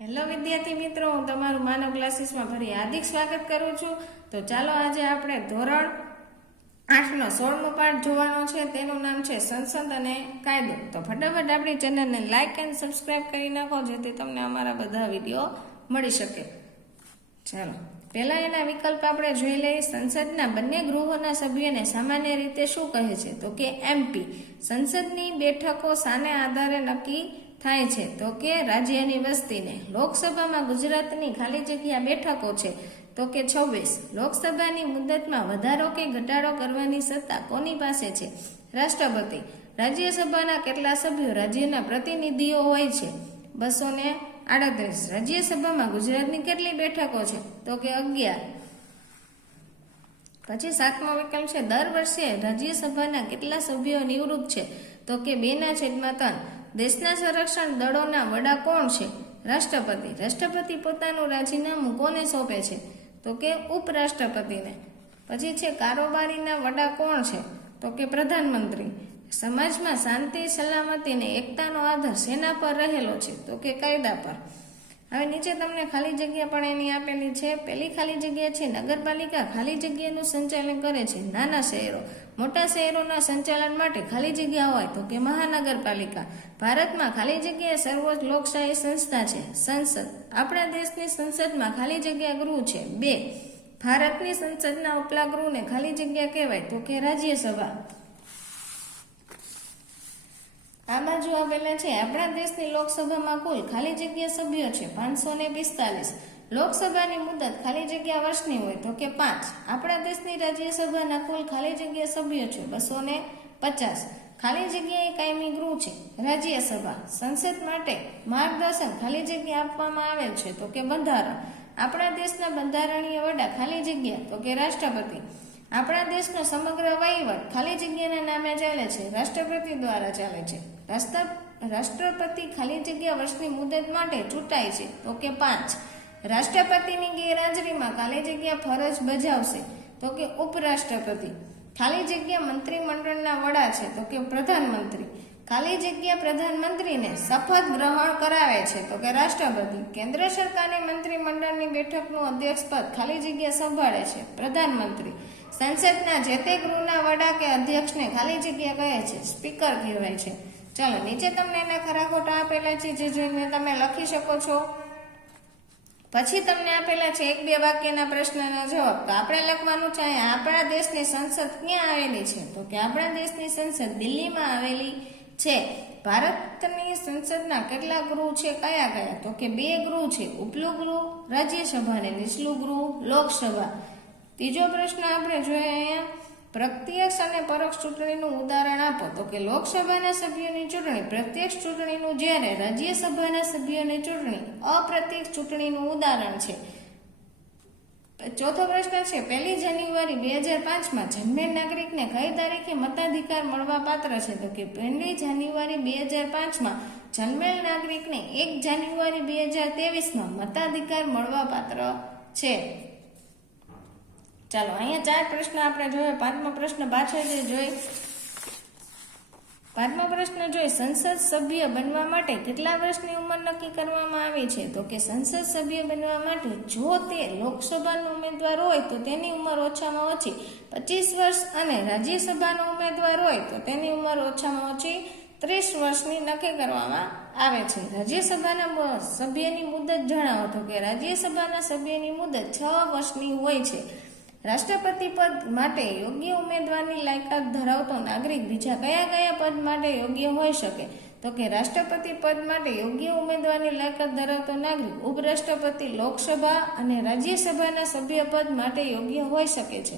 Hello વિદ્યાર્થી મિત્રો, હું તમારું માનવ ક્લાસીસમાં ફરી હાર્દિક સ્વાગત કરું છું. તો ચાલો આજે આપણે ધોરણ 8નો 16મો પાઠ જોવાનો છે. તેનું નામ છે સંસદ અને કાયદો. તો ફટાફટ આપણી ચેનલને લાઇક એન્ડ સબસ્ક્રાઇબ કરી નાખો, જેથી તમને અમારા બધા વિડીયો મળી શકે. ચાલો પહેલા એના વિકલ્પ આપણે જોઈ લઈએ. સંસદના બંને ગૃહોના સભ્યોને સામાન્ય રીતે શું કહે છે? તો કે એમપી. સંસદની બેઠકો શાને આધારે નક્કી થાય છે? તો કે રાજ્યની વસ્તીને. લોકસભામાં ગુજરાતની ખાલી જગ્યા બેઠકો છે તો કે 26. લોકસભાની મુદતમાં વધારો કે ઘટાડો કરવાની સત્તા કોની પાસે છે? રાષ્ટ્રપતિ. રાજ્યસભાના કેટલા સભ્યો રાજ્યના પ્રતિનિધિઓ હોય છે? 238. રાજ્યસભામાં ગુજરાતની કેટલી બેઠકો છે? તો કે 11. પછી 7મો વિકલ્પ છે દર વર્ષે રાજ્યસભાના કેટલા સભ્યો નિવૃત્ત છે? તો કે 2/3. દેશના સંરક્ષણ દળોના વડા કોણ છે? રાષ્ટ્રપતિ. રાષ્ટ્રપતિ પોતાનું રાજીનામું કોને સોંપે છે? તો કે ઉપરાષ્ટ્રપતિને. પછી છે કારોબારીના વડા કોણ છે? તો કે પ્રધાનમંત્રી. સમાજમાં શાંતિ, સલામતી અને એકતાનો આધાર શેના પર રહેલો છે? તો કે કાયદા પર. હવે નીચે તમને ખાલી જગ્યા પણ એની આપેલી છે. પહેલી ખાલી જગ્યા છે નગરપાલિકા ખાલી જગ્યાનું સંચાલન કરે છે નાના શહેરો. મોટા શહેરોના સંચાલન માટે ખાલી જગ્યા હોય તો કે મહાનગરપાલિકા. ભારતમાં ખાલી જગ્યા સર્વોચ્ચ લોકશાહી સંસ્થા છે સંસદ. આપણા દેશની સંસદમાં ખાલી જગ્યા ગૃહ છે 2. ભારતની સંસદના ઉપલા ગૃહને ખાલી જગ્યા કહેવાય તો કે રાજ્યસભા. આ બાજુ આવેલા છે આપણા દેશની લોકસભામાં કુલ ખાલી જગ્યા સભ્યો છે 545. લોકસભાની મુદત ખાલી જગ્યા વર્ષની હોય તો કે 5. આપણા દેશની રાજ્યસભાના કુલ ખાલી જગ્યા સભ્યો છે 250. ખાલી જગ્યા એ કાયમી ગૃહ છે રાજ્યસભા. સંસદ માટે માર્ગદર્શન ખાલી જગ્યા આપવામાં આવેલ છે તો કે બંધારણ. આપણા દેશના બંધારણીય વડા ખાલી જગ્યા તો કે રાષ્ટ્રપતિ. આપણા દેશનો સમગ્ર વહીવટ ખાલી જગ્યાના નામે ચાલે છે રાષ્ટ્રપતિ દ્વારા ચાલે છે. રાષ્ટ્રપતિ ખાલી જગ્યા વર્ષની મુદત માટે ચૂંટાય છે તો કે 5. રાષ્ટ્રપતિની ગેરહાજરીમાં ખાલી જગ્યા ફરજ બજાવશે તો કે ઉપરાષ્ટ્રપતિ. ખાલી જગ્યા મંત્રીમંડળના વડા છે તો કે પ્રધાનમંત્રી. ખાલી જગ્યા પ્રધાનમંત્રીને શપથ ગ્રહણ કરાવે છે તો કે રાષ્ટ્રપતિ. કેન્દ્ર સરકારની મંત્રીમંડળની બેઠકનું અધ્યક્ષપદ ખાલી જગ્યા સંભાળે છે પ્રધાનમંત્રી. સંસદના જે તે ગૃહના વડા કે અધ્યક્ષને ખાલી જગ્યા કહે છે સ્પીકર કહેવાય છે. ચાલો નીચે તમને એના ખરા ખોટા આપેલા છે, જે જોઈને તમે લખી શકો છો. પછી તમને આપેલા છે 1-2 વાક્યના પ્રશ્નના જવાબ. તો આપણે લખવાનું છે આપણા દેશની સંસદ ક્યાં આવેલી છે? તો કે આપણા દેશની સંસદ દિલ્હીમાં આવેલી છે. ભારતની સંસદના કેટલા ગૃહ છે? કયા કયા? તો કે 2 ગૃહ છે, ઉપલું ગૃહ રાજ્યસભા અને નીચલું ગૃહ લોકસભા. ત્રીજો પ્રશ્ન આપણે જોઈએ અહીંયા પ્રત્યક્ષ અને પરોક્ષ ચૂંટણીનું ઉદાહરણ આપો. તો કે લોકસભાના સભ્યોની ચૂંટણી પ્રત્યક્ષ ચૂંટણીનું, જ્યારે રાજ્યસભાના સભ્યોની ચૂંટણી અપ્રત્યક્ષ ચૂંટણીનું ઉદાહરણ છે. ચોથો પ્રશ્ન છે 1 જાન્યુઆરી 2005માં જન્મેલ નાગરિકને કઈ તારીખે મતાધિકાર મળવા પાત્ર છે? તો કે 1 જાન્યુઆરી 2005માં જન્મેલ નાગરિકને 1 જાન્યુઆરી 2023માં મતાધિકાર મળવા પાત્ર છે. ચાલો અહીંયા 4 પ્રશ્ન આપણે જોઈએ. 5મો પ્રશ્ન પાછળ જોઈ. 5મો પ્રશ્ન જોઈ સંસદ સભ્ય બનવા માટે કેટલા વર્ષની ઉંમર નક્કી કરવામાં આવી છે? તો કે સંસદ સભ્ય બનવા માટે જો તે લોકસભાનો ઉમેદવાર હોય તો તેની ઉંમર ઓછામાં ઓછી 25 વર્ષ અને રાજ્યસભાનો ઉમેદવાર હોય તો તેની ઉંમર ઓછામાં ઓછી 30 વર્ષની નક્કી કરવામાં આવે છે. રાજ્યસભાના સભ્યની મુદત જણાવો. તો કે રાજ્યસભાના સભ્યની મુદત 6 વર્ષની હોય છે. રાષ્ટ્રપતિ પદ માટે યોગ્ય ઉમેદવારની લાયકાત ધરાવતો નાગરિક બીજા કયા કયા પદ માટે યોગ્ય હોઈ શકે? તો કે રાષ્ટ્રપતિ પદ માટે યોગ્ય ઉમેદવારની લાયકાત ધરાવતો નાગરિક ઉપરાષ્ટ્રપતિ લોકસભા અને રાજ્યસભાના સભ્ય પદ માટે યોગ્ય હોઈ શકે છે.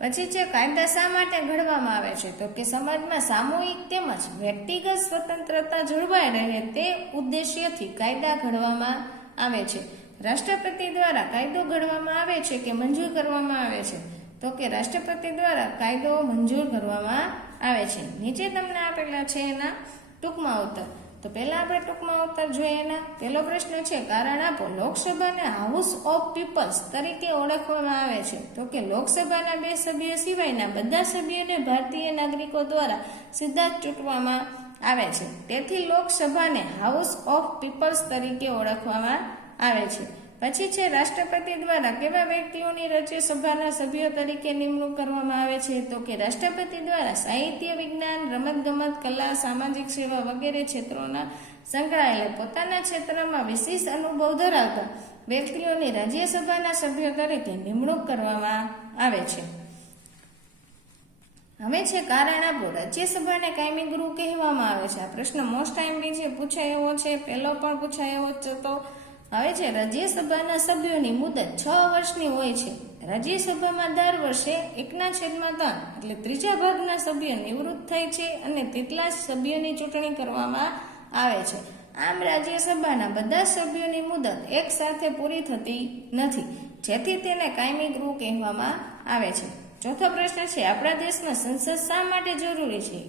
પછી છે કાયદા શા માટે ઘડવામાં આવે છે? તો કે સમાજમાં સામૂહિક તેમજ વ્યક્તિગત સ્વતંત્રતા જળવાઈ રહે તે ઉદ્દેશ્યથી કાયદા ઘડવામાં આવે છે. રાષ્ટ્રપતિ દ્વારા કાયદો ઘડવામાં આવે છે કે મંજૂર કરવામાં આવે છે? તો કે રાષ્ટ્રપતિ દ્વારા કાયદો મંજૂર કરવામાં આવે છે. નીચે તમને આપેલા છે એના ટૂંકમાં ઉત્તર. તો પહેલા આપણે ટૂંકમાં ઉત્તર જોઈએ. એના પહેલો પ્રશ્ન છે કારણ આપો. લોકસભાને હાઉસ ઓફ પીપલ્સ તરીકે ઓળખવામાં આવે છે? તો કે લોકસભાના 2 સભ્યો સિવાયના બધા સભ્યોને ભારતીય નાગરિકો દ્વારા સીધા જ ચૂંટવામાં આવે છે. તેથી લોકસભાને હાઉસ ઓફ પીપલ્સ તરીકે ઓળખવામાં આવે છે. પછી છે રાષ્ટ્રપતિ દ્વારા કેવા વ્યક્તિઓની રાજ્યસભાના સભ્યો તરીકે નિમણૂક કરવામાં આવે છે? તો કે રાષ્ટ્રપતિ દ્વારા સાહિત્ય, વિજ્ઞાન, રમતગમત, કલા, સામાજિક સેવા વગેરે ક્ષેત્રોના સંકળાયેલા પોતાના ક્ષેત્રમાં વિશેષ અનુભવ ધરાવતા વ્યક્તિઓની રાજ્યસભાના સભ્યો તરીકે નિમણૂક કરવામાં આવે છે. હવે છે કારણ આપો. રાજ્યસભાને કાયમી ગૃહ કહેવામાં આવે છે. આ પ્રશ્ન મોસ્ટ ટાઈમલી છે, પૂછાય એવો છે, પહેલો પણ પૂછાય એવો છે. તો હવે છે રાજ્યસભાના સભ્યોની મુદત 6 વર્ષની હોય છે. રાજ્યસભામાં દર વર્ષે 1/3 એટલે ત્રીજા ભાગના સભ્યો નિવૃત્ત થાય છે અને તેટલા જ સભ્યોની ચૂંટણી કરવામાં આવે છે. આમ રાજ્યસભાના બધા સભ્યોની મુદત એક સાથે પૂરી થતી નથી, જેથી તેને કાયમી ગૃહ કહેવામાં આવે છે. ચોથો પ્રશ્ન છે આપણા દેશમાં સંસદ શા માટે જરૂરી છે?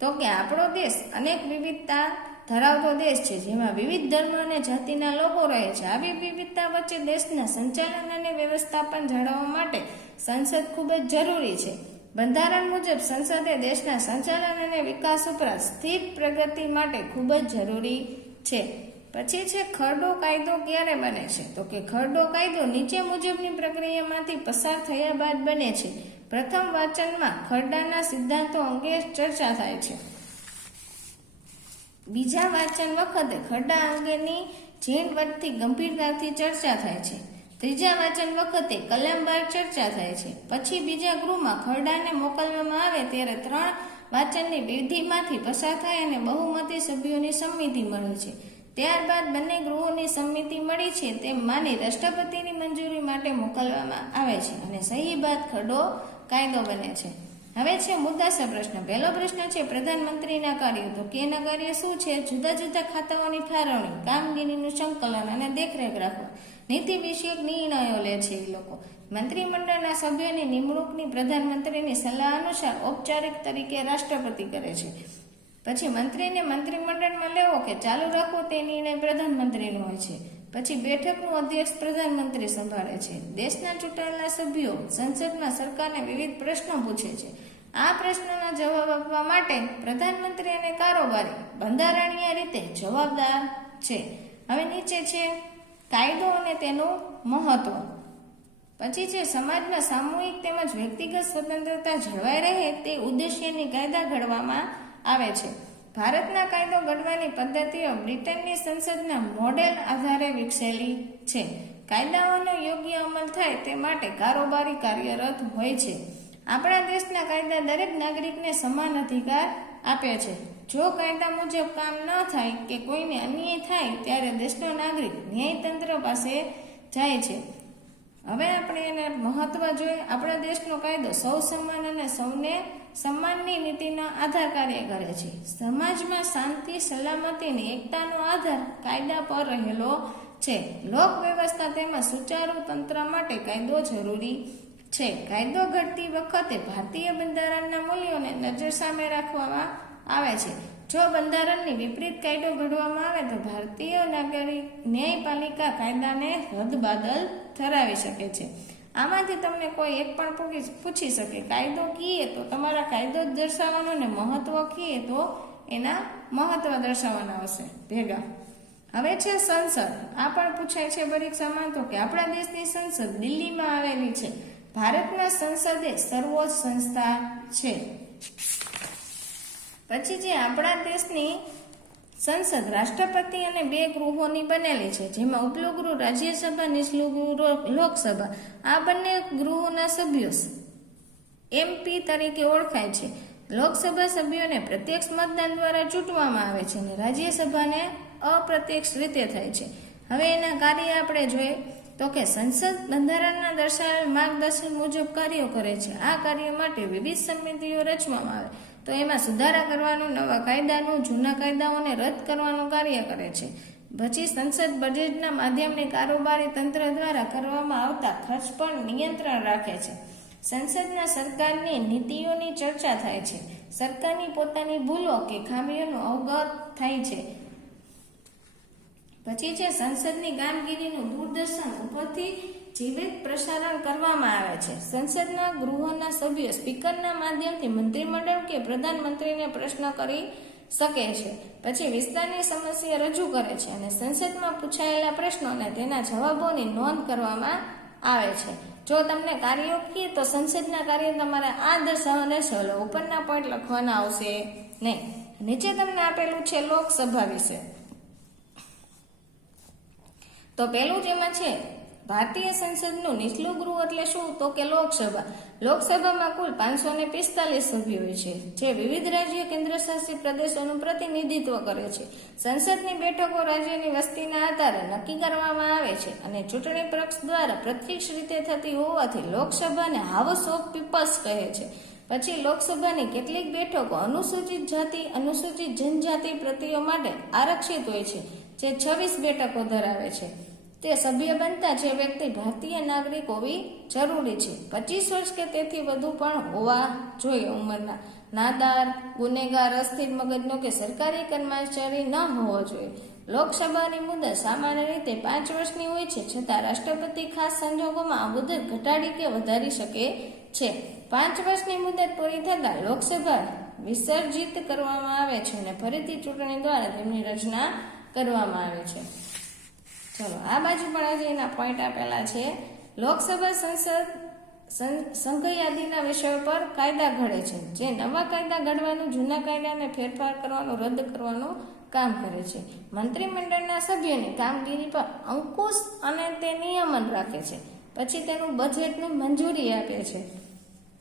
તો કે આપણો દેશ અનેક વિવિધતા ધરાવતો દેશ છે, જેમાં વિવિધ ધર્મ અને જાતિના લોકો રહે છે. આવી વિવિધતા વચ્ચે દેશના સંચાલન અને વ્યવસ્થાપન જાળવવા માટે સંસદ ખૂબ જ જરૂરી છે. બંધારણ મુજબ સંસદ એ દેશના સંચાલન અને વિકાસ ઉપરાંત સ્થિર પ્રગતિ માટે ખૂબ જ જરૂરી છે. પછી છે ખરડો કાયદો ક્યારે બને છે? તો કે ખરડો કાયદો નીચે મુજબની પ્રક્રિયામાંથી પસાર થયા બાદ બને છે. પ્રથમ વાંચનમાં ખરડાના સિદ્ધાંતો અંગે ચર્ચા થાય છે. બીજા વાંચન વખતે ખરડા અંગેની ઝીણવટથી ગંભીરતાથી ચર્ચા થાય છે. ત્રીજા વાંચન વખતે કલમવાર ચર્ચા થાય છે. પછી બીજા ગૃહમાં ખરડાને મોકલવામાં આવે ત્યારે 3 વાંચનની વિધિમાંથી પસાર થાય અને બહુમતી સભ્યોની સંમતિ મળે છે. ત્યારબાદ બંને ગૃહોની સંમતિ મળી છે તેમ માની રાષ્ટ્રપતિની મંજૂરી માટે મોકલવામાં આવે છે અને સહી બાદ ખરડો કાયદો બને છે. હવે છે મુદ્દાસર પ્રશ્ન. પહેલો પ્રશ્ન છે પ્રધાનમંત્રીના કાર્યો. તો કે એના કાર્ય શું છે? જુદા જુદા ખાતાઓની ફાળવણી, કામગીરીનું સંકલન અને દેખરેખ રાખવા, નીતિ વિષયક નિર્ણયો લે છે એ લોકો. મંત્રીમંડળના સભ્યોની નિમણૂકની પ્રધાનમંત્રીની સલાહ અનુસાર ઔપચારિક તરીકે રાષ્ટ્રપતિ કરે છે. પછી મંત્રીને મંત્રીમંડળમાં લેવો કે ચાલુ રાખવો તે નિર્ણય પ્રધાનમંત્રીનો હોય છે. પછી બેઠકનું અધ્યક્ષ પ્રધાનમંત્રી સંભાળે છે. દેશના ચૂંટાયેલા સભ્યો સંસદમાં સરકારને વિવિધ પ્રશ્નો પૂછે છે. આ પ્રશ્નોના જવાબ આપવા માટે પ્રધાનમંત્રી અને કારોબારી બંધારણીય રીતે જવાબદાર છે. હવે નીચે છે કાયદો અને તેનું મહત્વ. પછી છે સમાજમાં સામૂહિક તેમજ વ્યક્તિગત સ્વતંત્રતા જળવાઈ રહે તે ઉદ્દેશ્યની કાયદા ઘડવામાં આવે છે. ભારતના કાયદો ઘડવાની પદ્ધતિઓ બ્રિટનની સંસદના મોડેલ આધારે વિકસેલી છે. કાયદાઓનો યોગ્ય અમલ થાય તે માટે કારોબારી કાર્યરત હોય છે. આપણા દેશના કાયદા દરેક નાગરિકને સમાન અધિકાર આપે છે. જો કાયદા મુજબ કામ ન થાય કે કોઈને અન્યાય થાય ત્યારે દેશનો નાગરિક ન્યાયતંત્ર પાસે જાય છે. હવે આપણે એને મહત્વ જોઈએ. આપણા દેશનો કાયદો સૌ સમાન અને સૌને સન્માનની નીતિનો આધાર કાર્ય કરે છે. સમાજમાં શાંતિ, સલામતી અને એકતાનો આધાર કાયદા પર રહેલો છે. લોક વ્યવસ્થા તેમજ સુચારુ તંત્ર માટે કાયદો જરૂરી છે. કાયદો ઘડતી વખતે ભારતીય બંધારણના મૂલ્યોને નજર સામે રાખવામાં આવે છે. જો બંધારણની વિપરીત કાયદો ઘડવામાં આવે તો ભારતીય નાગરિક ન્યાયપાલિકા કાયદાને રદબાદલ ઠરાવી શકે છે. આમાંથી તમને કોઈ એક પણ પૂછી શકે કાયદો કીએ તો તમારા કાયદો જ દર્શાવવાનો ને મહત્વ કીએ તો એના મહત્વ દર્શાવવાના આવશે ભેગા. હવે છે સંસદ. આ પણ પૂછાય છે પરીક્ષામાં. તો કે આપણા દેશની સંસદ દિલ્હીમાં આવેલી છે. ભારતના સંસદ એ સર્વોચ્ચ સંસ્થા છે. પછી જે આપણા દેશની સંસદ રાષ્ટ્રપતિ અને 2 ગૃહોની બનેલી છે, જેમાં ઉપલું ગૃહ રાજ્યસભા, નીચલું ગૃહ લોકસભા. આ બંને ગૃહોના સભ્યો MP તરીકે ઓળખાય છે. લોકસભા સભ્યોને પ્રત્યક્ષ મતદાન દ્વારા ચૂંટવામાં આવે છે અને રાજ્યસભાને અપ્રત્યક્ષ રીતે થાય છે. હવે એના કાર્ય આપણે જોઈએ તો કે સંસદ બંધારણના દર્શાવેલ માર્ગદર્શન મુજબ કાર્યો કરે છે. આ કાર્ય માટે વિવિધ સમિતિઓ રચવામાં આવે તો એમાં સુધારા કરવાનું, નવા કાયદાનું, જૂના કાયદાઓને રદ કરવાનું કાર્ય કરે છે. પછી સંસદ બજેટના માધ્યમથી કારોબારી તંત્ર દ્વારા કરવામાં આવતા ખર્ચ પર નિયંત્રણ રાખે છે. સંસદના સરકારની નીતિઓની ચર્ચા થાય છે. સરકારની પોતાની ભૂલો કે ખામીઓનું અવગત થાય છે. પછી છે સંસદની કામગીરીનું દૂરદર્શન ઉપરથી જીવિત પ્રસારણ કરવામાં આવે છે. સંસદના ગૃહોના સભ્યો સ્પીકરના માધ્યમથી મંત્રીમંડળ કે પ્રધાનમંત્રીને પ્રશ્ન કરી શકે છે. પછી વિસ્તારની સમસ્યા રજૂ કરે છે અને સંસદમાં પૂછાયેલા પ્રશ્નોને તેના જવાબોની નોંધ કરવામાં આવે છે. જો તમને કાર્યો કહીએ તો સંસદના કાર્ય તમારે આ દર્શાવવાને સહેલો ઉપરના પોઈન્ટ લખવાના આવશે નહીં. નીચે તમને આપેલું છે લોકસભા વિશે. તો પેલું જેમાં છે ભારતીય સંસદનું નીચલું ગૃહ એટલે શું? તો કે લોકસભા. લોકસભામાં કુલ 545 સભ્યો હોય છે, જે વિવિધ રાજ્ય કેન્દ્રશાસિત પ્રદેશોનું પ્રતિનિધિત્વ કરે છે. સંસદની બેઠકો રાજ્યની વસ્તીના આધારે નક્કી કરવામાં આવે છે અને ચૂંટણી પક્ષ દ્વારા પ્રત્યક્ષ રીતે થતી હોવાથી લોકસભાને હાઉસ ઓફ પીપલ્સ કહે છે. પછી લોકસભાની કેટલીક બેઠકો અનુસૂચિત જાતિ, અનુસૂચિત જનજાતિ પ્રતિઓ માટે આરક્ષિત હોય છે, જે 26 બેઠકો ધરાવે છે. તે સભ્ય બનતા જે વ્યક્તિ ભારતીય નાગરિક હોવી જરૂરી છે. 25 વર્ષ કે તેથી વધુ પણ હોવા જોઈએ ઉંમરના. નાદાર, ગુનેગાર, અસ્થિર મગજનો કે સરકારી કર્મચારી ન હોવો જોઈએ. લોકસભાની મુદત સામાન્ય રીતે 5 વર્ષની હોય છે, છતાં રાષ્ટ્રપતિ ખાસ સંજોગોમાં આ મુદત ઘટાડી કે વધારી શકે છે. 5 વર્ષની મુદત પૂરી થતાં લોકસભા વિસર્જિત કરવામાં આવે છે અને ફરીથી ચૂંટણી દ્વારા તેમની રચના કરવામાં આવે છે. ચલો આ બાજુ પણ આજે એના પોઈન્ટ આપેલા છે. લોકસભા સંઘ યાદીના વિષયો પર કાયદા ઘડે છે, જે નવા કાયદા ઘડવાનું, જૂના કાયદાને ફેરફાર કરવાનું, રદ કરવાનું કામ કરે છે. મંત્રીમંડળના સભ્યોની કામગીરી પર અંકુશ અને તે નિયમન રાખે છે. પછી તેનું બજેટનું મંજૂરી આપે છે.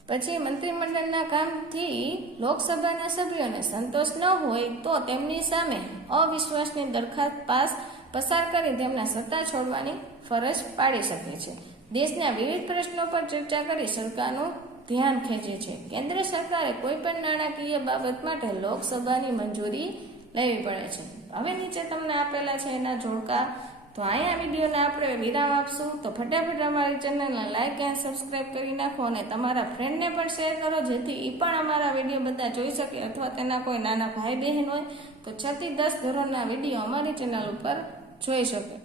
પછી મંત્રીમંડળના કામથી લોકસભાના સભ્યોને સંતોષ ન હોય તો તેમની સામે અવિશ્વાસની દરખાસ્ત પસાર કરી તેમના સત્તા છોડવાની ફરજ પાડી શકે છે. દેશના વિવિધ પ્રશ્નો પર ચર્ચા કરી સરકારનું ધ્યાન ખેંચે છે. કેન્દ્ર સરકારે કોઈ પણ નાણાકીય બાબત માટે લોકસભાની મંજૂરી લેવી પડે છે. હવે નીચે તમને આપેલા છે એના જોડકા. તો અહીંયા વિડીયોને આપણે વિરામ આપશું. તો ફટાફટ અમારી ચેનલને લાઈક એન્ડ સબસ્ક્રાઈબ કરી નાખો અને તમારા ફ્રેન્ડને પણ શેર કરો, જેથી એ પણ અમારા વિડીયો બધા જોઈ શકે, અથવા તેના કોઈ નાના ભાઈ બહેન હોય તો 6 થી 10 ધોરણના વિડીયો અમારી ચેનલ ઉપર જોઈ શકે.